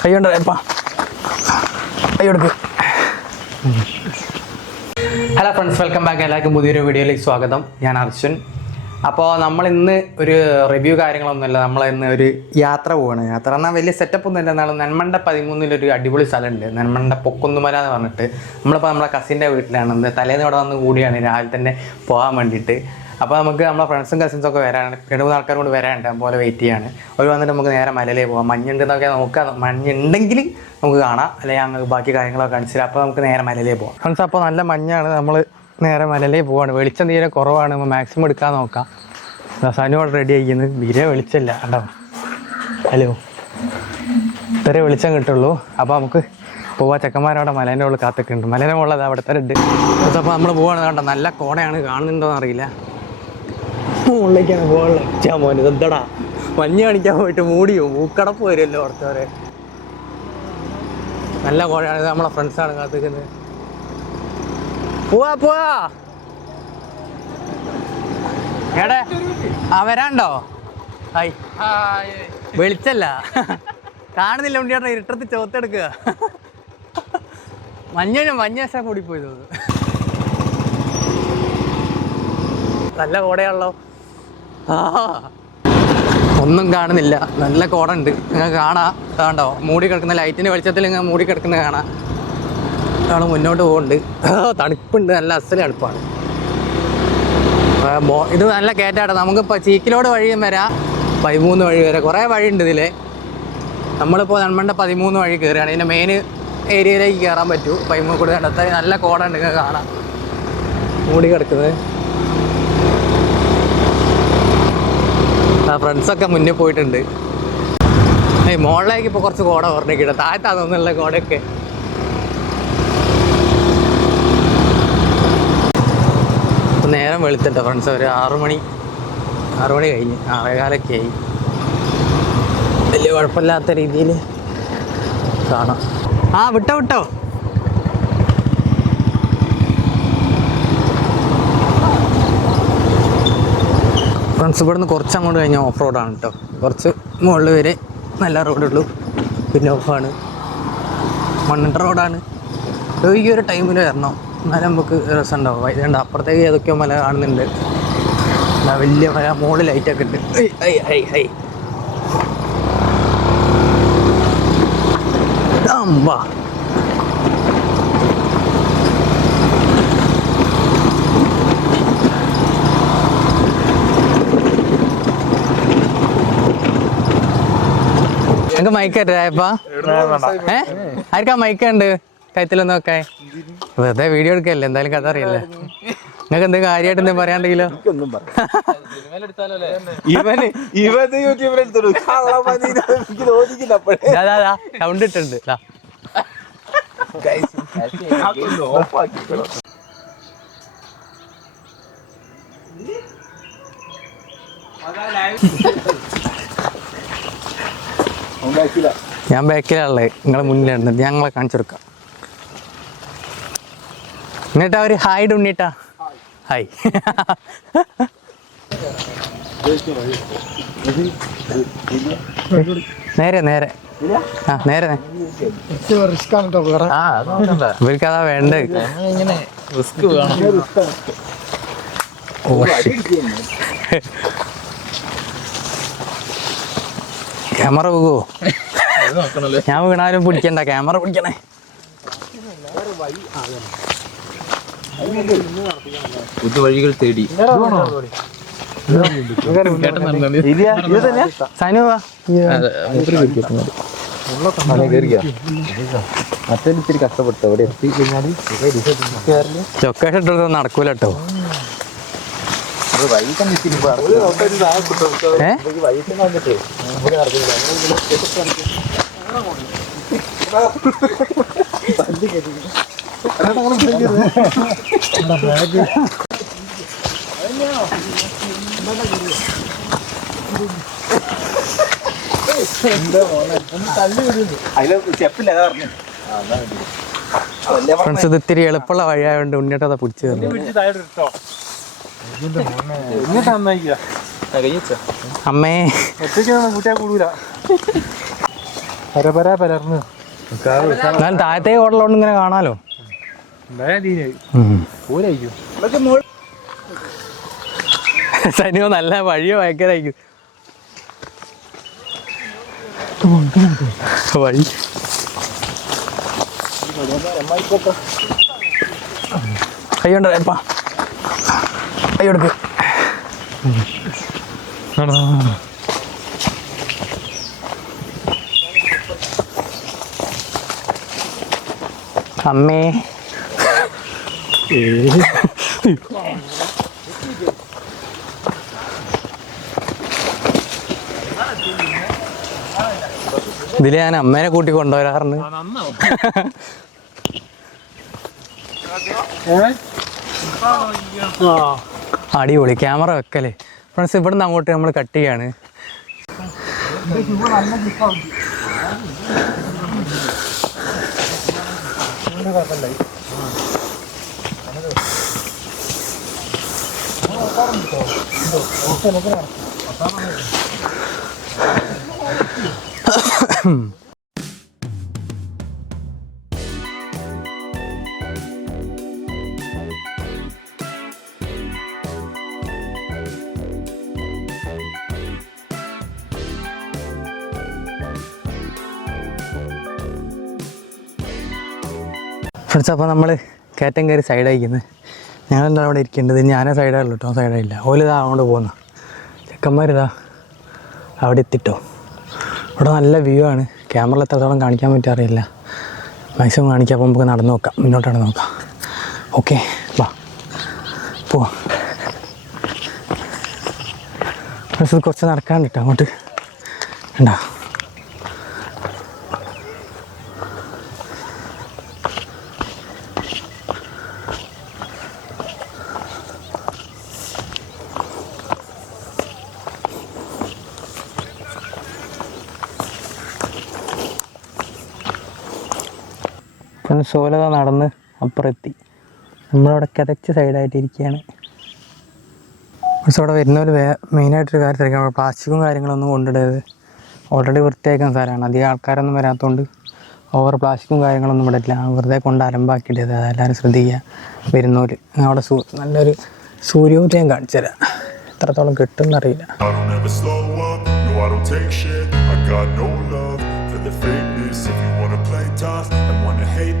കൈയുണ്ട് എപ്പാ കൈ കൊടുക്ക് hello friends welcome back എല്ലാവർക്കും പുതിയൊരു വീഡിയോയിലേക്ക് സ്വാഗതം. ഞാൻ അർജുൻ. അപ്പോൾ നമ്മൾ ഇന്ന് ഒരു റിവ്യൂ കാര്യങ്ങളൊന്നുമില്ല. നമ്മൾ ഇന്ന് ഒരു യാത്ര പോവാണ്. യാത്ര എന്നാൽ വലിയ സെറ്റപ്പ് ഒന്നുമില്ല. എന്നാലും നന്മണ്ട പതിമൂന്നിലൊരു അടിപൊളി സ്ഥലമുണ്ട്. നന്മണ്ട പൊക്കുന്നുമല എന്ന് പറഞ്ഞിട്ട്. നമ്മളിപ്പോൾ നമ്മളെ കസിന്റെ വീട്ടിലാണ്. തലേന്ന് ഇവിടെ വന്ന് കൂടിയാണ്. രാവിലെ തന്നെ പോകാൻ വേണ്ടിയിട്ട്. അപ്പോൾ നമുക്ക് നമ്മളെ ഫ്രണ്ട്സും കസിൻസും ഒക്കെ വരാണ് രണ്ട് മൂന്ന് ആൾക്കാർ കൂടി വരാനുണ്ട്. അതുപോലെ വെയിറ്റ് ചെയ്യാണ്. അവർ വന്നിട്ട് നമുക്ക് നേരെ മലയിലേ പോകാം. മഞ്ഞുണ്ടെന്നൊക്കെ നോക്കാം. മഞ്ഞുണ്ടെങ്കിൽ നമുക്ക് കാണാം. അല്ലെങ്കിൽ അങ്ങ് ബാക്കി കാര്യങ്ങളൊക്കെ കാണിച്ചില്ല അപ്പോൾ നമുക്ക് നേരെ മലയിലേ പോകാം. ഫ്രണ്ട്സ് അപ്പോൾ നല്ല മഞ്ഞാണ്. നമ്മൾ നേരെ മലയിലേ പോവാണ്. വെളിച്ചം തീരെ കുറവാണ്. നമ്മൾ മാക്സിമം എടുക്കാൻ നോക്കാം. സനു അവിടെ റെഡി ആയിരിക്കുന്നത് തീരെ വെളിച്ചമില്ല. കണ്ടോ? ഹലോ ഇത്രേ വെളിച്ചം കിട്ടുള്ളൂ. അപ്പോൾ നമുക്ക് പോവാ. ചെക്കന്മാരവിടെ മലേന്റെ ഉള്ളിൽ കാത്തൊക്കെയുണ്ട് മലേന്റെ മുകളിൽ അവിടെ തന്നെ ഉണ്ട് അപ്പോൾ നമ്മൾ പോവാണ്. കണ്ടോ? നല്ല കോടയാണ് കാണുന്നുണ്ടോ എന്നറിയില്ല മുകളിലേക്കാണ് പോകാനുള്ളത് ചാ മോനെ എന്താടാ മഞ്ഞ കാണിക്കാൻ പോയിട്ട് മൂടിയോ? മൂക്കടപ്പ് വരുമല്ലോ ഓർത്തവരെ നല്ല കോഴയാണ് നമ്മളെ ഫ്രണ്ട്സാണ് കാത്തിക്കുന്നത് പോവാ പോവാ. എടേ ആ വരാണ്ടോ? ഹായ്. വെളിച്ചല്ല. കാണുന്നില്ല ഉണ്ടിയാട്ടെ ഇരുട്ടത്ത് ചോത്തെടുക്കുക മഞ്ഞന് മഞ്ഞേശാ കൂടി പോയി തോന്നുന്നു. നല്ല കോടയാണല്ലോ. ആ. ഒന്നും കാണുന്നില്ല. നല്ല കോട ഉണ്ട് നിങ്ങൾക്ക് കാണാം. കണ്ടോ മൂടി കിടക്കുന്ന ലൈറ്റിന്റെ വെളിച്ചത്തിൽ ഇങ്ങനെ മൂടി കിടക്കുന്ന കാണാം. ആണ് മുന്നോട്ട് പോകുന്നുണ്ട് തണുപ്പുണ്ട്. നല്ല അസല തണുപ്പാണ്. ഇത് നല്ല കയറ്റാട്ടോ നമുക്കിപ്പോൾ ചീക്കിലോട് വഴിയും വരാം. പതിമൂന്ന് വഴി വരെ. കുറേ വഴിയുണ്ട് ഇതിൽ നമ്മളിപ്പോൾ നന്മണ്ട പതിമൂന്ന് വഴി കയറുകയാണ് ഇതിന്റെ മെയിൻ ഏരിയയിലേക്ക് കയറാൻ പറ്റൂ. പതിമൂന്ന് കൂടെ കണ്ടെത്താൻ നല്ല കോട ഉണ്ട് നിങ്ങൾക്ക് കാണാം. മൂടി കിടക്കുന്നത്. ഫ്രണ്ട്സൊക്കെ മുന്നേ പോയിട്ടുണ്ട്. ഏയ് മുകളിലേക്ക് ഇപ്പോൾ കുറച്ച് കോട പറഞ്ഞേക്കിട താഴത്താ തോന്നുന്നുള്ള കോടയൊക്കെ. നേരം വെളുത്തിട്ടോ ഫ്രണ്ട്സ് ഒരു ആറു മണി. ആറു മണി കഴിഞ്ഞ്. ആറേകാലൊക്കെ ആയി. വലിയ കുഴപ്പമില്ലാത്ത രീതിയിൽ കാണാം. ആ വിട്ടോ വിട്ടോ. ഫ്രണ്ട്സ് ഇവിടുന്ന് കുറച്ച് അങ്ങോട്ട് കഴിഞ്ഞാൽ ഓഫ് റോഡാണ് കേട്ടോ കുറച്ച് മുകളിൽ വരെ നല്ല റോഡുള്ളൂ. പിന്നെ ഓഫാണ്. മണ്ണിട്ട റോഡാണ്. ഈ ഒരു ടൈമിൽ വരണം. എന്നാലും നമുക്ക് രസം ഉണ്ടാവും വൈകുന്നേരം അപ്പുറത്തേക്ക് ഏതൊക്കെയോ മല കാണുന്നുണ്ട്. വലിയ മല മുകളിൽ ലൈറ്റൊക്കെ ഉണ്ട് ഹൈ ഹൈ ഹൈ. അമ്പാ. ഞങ്ങക്ക് മൈക്ക് രായപ്പാ ഏ? ആർക്കാ മൈക്ക് ഉണ്ട്? കയത്തിലൊന്നും ഒക്കെ വെറുതെ വീഡിയോ എടുക്കല്ലേ? എന്തായാലും കഥ അറിയില്ലേ? നിങ്ങൾക്ക് എന്തെങ്കിലും കാര്യമായിട്ട് എന്തെങ്കിലും പറയാണ്ടെങ്കിലോ ഇവന് ഇവന് യൂട്യൂബിൽ എനിക്ക് സൗണ്ട് ഇട്ടുണ്ട് ദാ. ഞാൻ ബാക്കിലുള്ളത് നിങ്ങളെ മുന്നിലാണ് ഞങ്ങളെ കാണിച്ചു കൊടുക്കാം. എന്നിട്ടാ ഒരു ഹായ് ഉണ്ണിട്ടാ. ഹായ് നേരെ നേരെ. ആ നേരെ ഇവർക്ക് അതാ വേണ്ടത്. ഇങ്ങനെ റിസ്ക് വേണം. ഓ ക്യാമറ പോകുമോ നോക്കണല്ലേ? ഞാൻ വീണാലും പിടിക്കണ്ട ക്യാമറ പിടിക്കണേ. പുതുവഴികൾ തേടി. സനു വാ. മറ്റേ ഇത്തിരി കഷ്ടപ്പെട്ടു? അവിടെ എത്തി കഴിഞ്ഞാൽ ലൊക്കേഷൻ ഇട്ടത് നടക്കൂല കേട്ടോ വഴി തന്നെ ഇത്തിരി ഏ വഴി തന്നെ വന്നിട്ട് അതിൽ സ്റ്റെപ്പില്ല പറഞ്ഞു. ഫ്രണ്ട്സ് ഇത് ഇത്തിരി എളുപ്പമുള്ള വഴിയായതുകൊണ്ട് ഉണ്ണിട്ട് പിടിച്ചു പിടിച്ചു തന്നു കഴിഞ്ഞ അമ്മേ ഒറ്റയ്ക്ക് കൂട്ടിയാൽ കൂടൂല. പരപര പലർന്ന് ഞാൻ താഴത്തെ ഓടലോണ്ട് ഇങ്ങനെ കാണാലോ? സനിയോ നല്ല വഴിയോ ഭയങ്കരായിരിക്കും. വഴി. കൈയുണ്ട് എപ്പാ കൈ കൊടുക്ക്. അമ്മേ. ഇതിൽ ഞാൻ അമ്മേനെ കൂട്ടി കൊണ്ടുവരാറുണ്ട്. അടിപൊളി. ക്യാമറ വെക്കല്ലേ ഫ്രണ്ട്സ് ഇവിടെ നിന്ന് അങ്ങോട്ട് നമ്മൾ കട്ട് ചെയ്യാണ്. ഫ്രണ്ട്സ് അപ്പോൾ നമ്മൾ കയറ്റം കയറി സൈഡ് അയക്കുന്നത് ഞങ്ങളെന്താണ് അവിടെ ഇരിക്കേണ്ടത്? ഞാനേ സൈഡായുള്ളൂ കേട്ടോ സൈഡായില്ല ഓലിതാ അങ്ങോട്ട് പോകുന്നു ചെക്കന്മാരിതാ അവിടെ എത്തിട്ടോ. അവിടെ നല്ല വ്യൂ ആണ്. ക്യാമറയിൽ എത്രത്തോളം കാണിക്കാൻ പറ്റുക അറിയില്ല. മാക്സിമം കാണിക്കാം. അപ്പോൾ നമുക്ക് നടന്നു നോക്കാം. മുന്നോട്ട് നോക്കാം. ഓക്കെ വാ. പോവാം. കുറച്ച് നടക്കാണ്ട് കേട്ടോ അങ്ങോട്ട്. ഉണ്ടാ ഫ്രണ്ട്സ് ഓലത നടന്ന് അപ്പുറത്തി. നമ്മളവിടെ കിതച്ച് സൈഡായിട്ട് ഇരിക്കുകയാണ് ഫ്രണ്ട്സ് അവിടെ വരുന്നവർ വേ മെയിനായിട്ടൊരു കാര്യം തിരക്കണം പ്ലാസ്റ്റിക്കും കാര്യങ്ങളൊന്നും കൊണ്ടിടരുത് ഓൾറെഡി വൃത്തിയാക്കുന്ന സ്ഥലമാണ്. അധികം ആൾക്കാരൊന്നും വരാത്തതുകൊണ്ട് ഓവർ പ്ലാസ്റ്റിക്കും കാര്യങ്ങളൊന്നും ഇടില്ല വെറുതെ കൊണ്ട് അലമ്പാക്കിയിട്ടത് അതെല്ലാവരും ശ്രദ്ധിക്കുക. വരുന്നവർ അവിടെ സൂ നല്ലൊരു സൂര്യോദയം കാണിച്ചു തരാം എത്രത്തോളം കിട്ടും എന്നറിയില്ല I don't ever slow up, no I don't take shit. I got no love for the fakeness. If you wanna play tough and wanna hate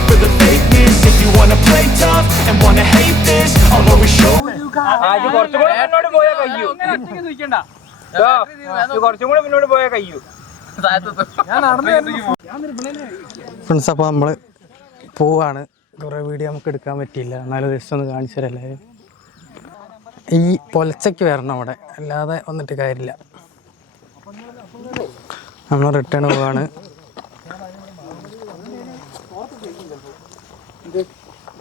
for the fakeness If you wanna play tough and wanna hate this I'll always show ആജ് കുറച്ചും കൂടെ മുന്നോട്ട് പോയാൽ കയ്യൂ. കുറച്ചും കൂടെ മുന്നോട്ട് പോയാൽ കഴിയൂ friends അപ്പോൾ നമ്മൾ പോവാണ്. കുറേ വീഡിയോ നമുക്ക് എടുക്കാൻ പറ്റിയില്ല. എന്നാലും ജസ്റ്റ് ഒന്ന് കാണിച്ചു തരാം എല്ലാവരും ഈ പൊലച്ചയ്ക്ക് വരണം അവിടെ. അല്ലാതെ വന്നിട്ട് കാര്യമില്ല. നമ്മൾ റിട്ടേൺ പോവാണ്.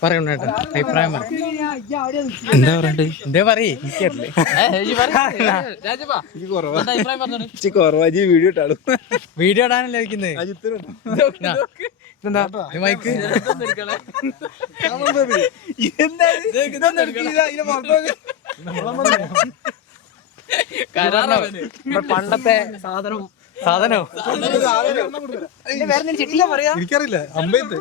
പറയണ്ട കേട്ടോ അഭിപ്രായം പറ എന്താ എന്തേ വീഡിയോ വീഡിയോ ഇടാനല്ലേ വെക്കുന്നത് ഇതെന്താ? ഈ മൈക്ക് പണ്ടത്തെ സാധനം. സാധനോ? എനിക്കറിയില്ല. അമ്പയത്ത്.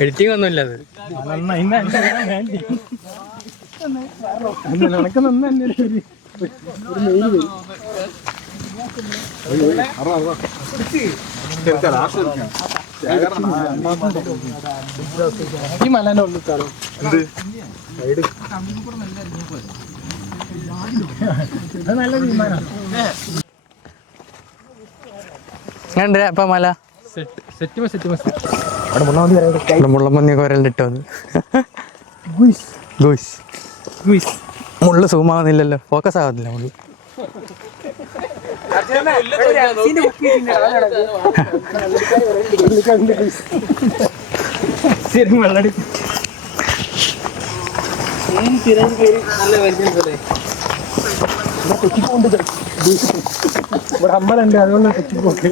എഡിറ്റിംഗ് ഒന്നും ഇല്ല അത്. ഈ മലേന്റെ ഉള്ളിൽ ഞാൻ എന്ത്? മല? വരലിട്ടോ അത്. ഗുയ്സ്. മുള്ളു സൂം ആവുന്നില്ലല്ലോ. ഫോക്കസ് ആവുന്നില്ല മുള്ളു. ശരി വെള്ളടി ഇവിടെ അമ്പലുണ്ട് അതുകൊണ്ട് തെറ്റിപ്പോക്ക്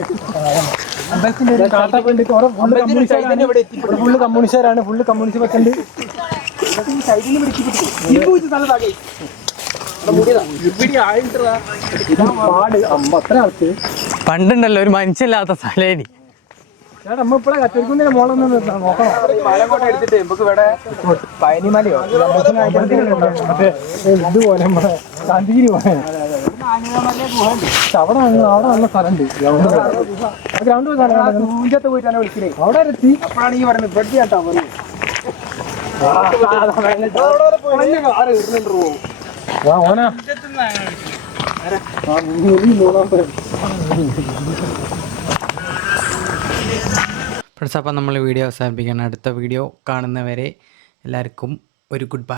കാട്ടാപ്പുണ്ട് ഫുള്ള് കമ്മ്യൂണിസ്റ്റുകാരാണ് ഫുള്ള് കമ്മ്യൂണിസ്റ്റ് അത്ര ആൾക്ക് പണ്ടുണ്ടല്ലോ ഒരു മനുഷ്യല്ലാത്ത സ്ഥലേനി. പയനിമലയോ ഇതുപോലെ നമ്മുടെ ശാന്തിഗിരി പോലെ പക്ഷെ അവിടെ നല്ല- അവിടെ നല്ല സ്ഥലമുണ്ട് ഗ്രൗണ്ട് പൂഞ്ചത്ത് പോയിട്ടാണ് വിളിക്കണേ അവിടെ വരെ എത്തി അപ്പോഴാണ് ഈ പറയുന്നത് ഇവിടുത്തെ കേട്ടോ ഓനാ പേര് ഫ്രണ്ട്സ് അപ്പം നമ്മൾ വീഡിയോ അവസാനിപ്പിക്കണം അടുത്ത വീഡിയോ കാണുന്നവരെ എല്ലാവർക്കും ഒരു ഗുഡ് ബൈ